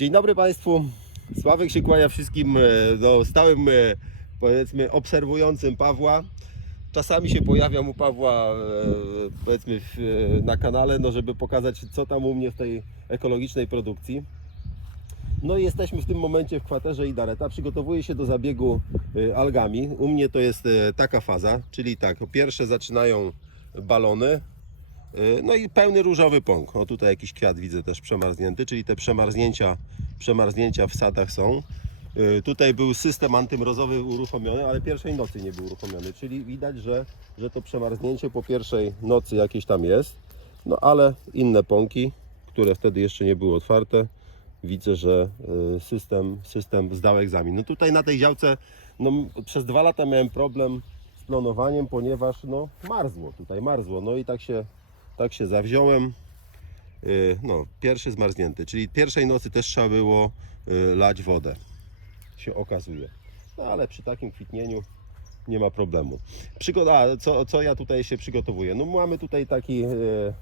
Dzień dobry Państwu. Sławek się kłania wszystkim no, stałym, e, powiedzmy, obserwującym Pawła. Czasami się pojawiam u Pawła, e, powiedzmy, na kanale, no, żeby pokazać, co tam u mnie w tej ekologicznej produkcji. No i jesteśmy w tym momencie w kwaterze Idareta. Przygotowuję się do zabiegu algami. U mnie to jest taka faza, czyli tak, pierwsze zaczynają balony, No i pełny różowy pąk. O tutaj jakiś kwiat widzę też przemarznięty, czyli te przemarznięcia, przemarznięcia w sadach są. Y, Tutaj był system antymrozowy uruchomiony, ale pierwszej nocy nie był uruchomiony, czyli widać, że, że to przemarznięcie po pierwszej nocy jakieś tam jest. No ale inne pąki, które wtedy jeszcze nie były otwarte, widzę, że y, system, system zdał egzamin. No tutaj na tej działce no, przez dwa lata miałem problem z planowaniem, ponieważ no, marzło, tutaj marzło. No i tak się tak się zawziąłem. Yy, No, pierwszy zmarznięty, czyli pierwszej nocy też trzeba było yy, lać wodę, się okazuje. No ale przy takim kwitnieniu nie ma problemu. Przygoda, co, co ja tutaj się przygotowuję? No mamy tutaj taki, yy,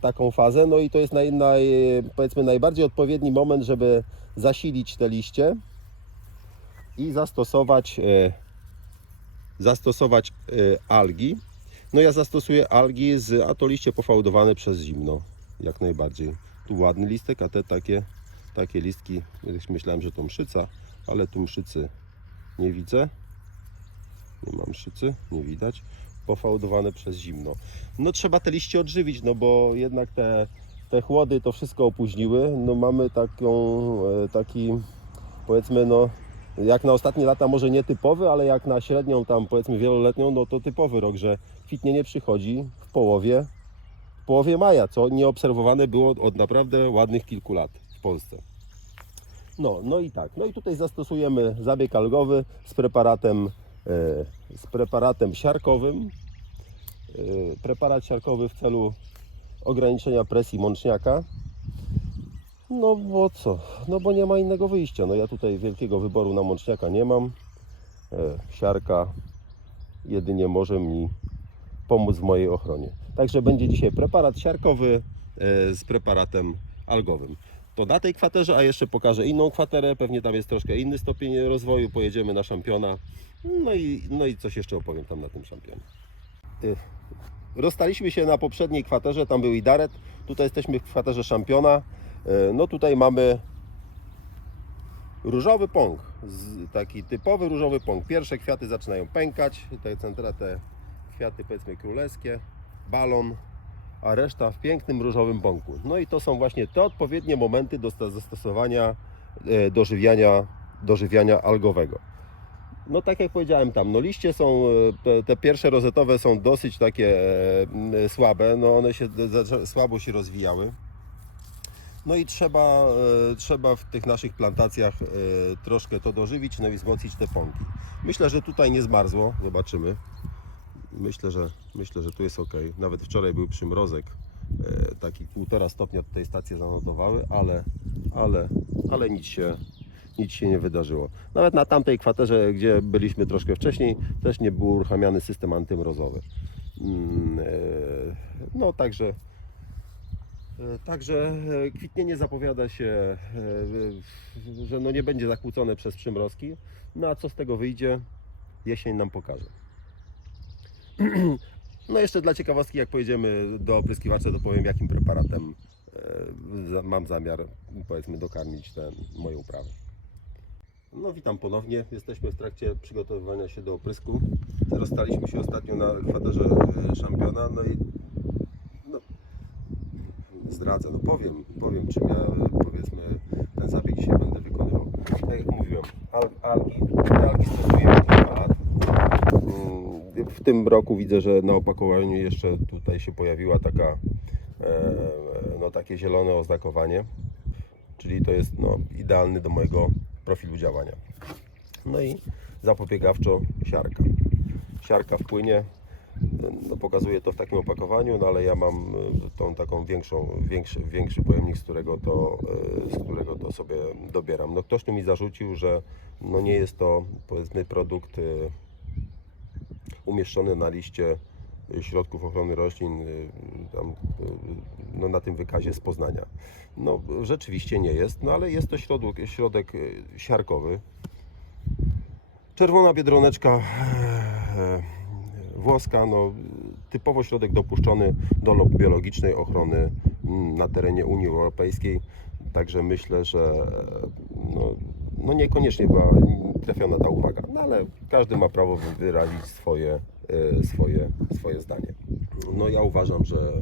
taką fazę, no i to jest naj, naj, powiedzmy najbardziej odpowiedni moment, żeby zasilić te liście i zastosować, zastosować algi. No ja zastosuję algi z, a to liście pofałdowane przez zimno, jak najbardziej. Tu ładny listek, a te takie, takie listki, myślałem, że to mszyca, ale tu mszycy nie widzę. Nie mam mszycy, nie widać. Pofałdowane przez zimno. No trzeba te liście odżywić, no bo jednak te, te chłody to wszystko opóźniły. No mamy taką, e, taki powiedzmy no jak na ostatnie lata może nie typowy, ale jak na średnią tam powiedzmy wieloletnią, no to typowy rok, że kwitnienie przychodzi w połowie, w połowie maja, co nieobserwowane było od naprawdę ładnych kilku lat w Polsce. No, no i tak. No i tutaj zastosujemy zabieg algowy z preparatem, e, z preparatem siarkowym. E, preparat siarkowy w celu ograniczenia presji mączniaka. No bo co? No bo nie ma innego wyjścia. No ja tutaj wielkiego wyboru na mączniaka nie mam. E, siarka jedynie może mi pomóc w mojej ochronie. Także będzie dzisiaj preparat siarkowy e, z preparatem algowym. To na tej kwaterze, a jeszcze pokażę inną kwaterę. Pewnie tam jest troszkę inny stopień rozwoju. Pojedziemy na szampiona. No i, no i coś jeszcze opowiem tam na tym szampionie. E, Rozstaliśmy się na poprzedniej kwaterze, tam był Idaret. Tutaj jesteśmy w kwaterze szampiona. E, No tutaj mamy różowy pąk, taki typowy różowy pąk. Pierwsze kwiaty zaczynają pękać, te centra, te kwiaty powiedzmy królewskie, balon, a reszta w pięknym różowym pąku. No i to są właśnie te odpowiednie momenty do zastosowania e, dożywiania, dożywiania algowego. No tak jak powiedziałem tam, no liście są, e, te, pierwsze rozetowe są dosyć takie słabe, no one się słabo się rozwijały. No i trzeba, e, trzeba w tych naszych plantacjach e, troszkę to dożywić, no i wzmocnić te pąki. Myślę, że tutaj nie zmarzło, zobaczymy. Myślę, że, myślę, że tu jest ok. Nawet wczoraj był przymrozek, e, taki półtora stopnia tutaj stacje zanotowały, ale, ale, ale nic się, nic się nie wydarzyło. Nawet na tamtej kwaterze, gdzie byliśmy troszkę wcześniej, też nie był uruchamiany system antymrozowy. Mm, No także Także e, kwitnienie zapowiada się, e, że no nie będzie zakłócone przez przymrozki. No a co z tego wyjdzie, jesień nam pokaże. No jeszcze dla ciekawostki, jak pojedziemy do opryskiwacza, to powiem jakim preparatem e, mam zamiar powiedzmy dokarmić tę moją uprawę. No witam ponownie. Jesteśmy w trakcie przygotowywania się do oprysku. Rozstaliśmy się ostatnio na kwaterze e, szampiona, no i no powiem, powiem czym ja powiedzmy ten zabieg dzisiaj będę wykonywał. Tak jak mówiłem, al, algi, algi stosujemy kilka lat. Mm, W tym roku widzę, że na opakowaniu jeszcze tutaj się pojawiła taka e, no takie zielone oznakowanie, czyli to jest no, idealny do mojego profilu działania. No i zapobiegawczo siarka. Siarka wpłynie, no, to w takim opakowaniu, no ale ja mam y, tą taką większą, większy, większy pojemnik, z którego, to, y, z którego to sobie dobieram. No ktoś tu mi zarzucił, że no nie jest to powiedzmy produkt y, umieszczony na liście środków ochrony roślin tam, no, na tym wykazie z Poznania. No rzeczywiście nie jest, no ale jest to środek, środek siarkowy. Czerwona biedroneczka e, włoska, no, typowo środek dopuszczony do lub biologicznej ochrony mm, na terenie Unii Europejskiej. Także myślę, że e, no, no niekoniecznie była trafiona ta uwaga, no ale każdy ma prawo wy- wyrazić swoje, e, swoje, swoje zdanie. No ja uważam, że,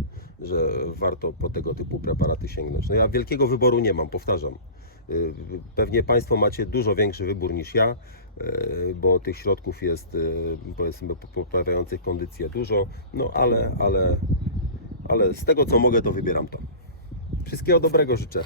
że warto po tego typu preparaty sięgnąć. No ja wielkiego wyboru nie mam, powtarzam. Y, Pewnie Państwo macie dużo większy wybór niż ja, bo tych środków jest y, powiedzmy po- poprawiających kondycję dużo, no ale, ale, ale z tego co mogę to wybieram to. Wszystkiego dobrego życzę.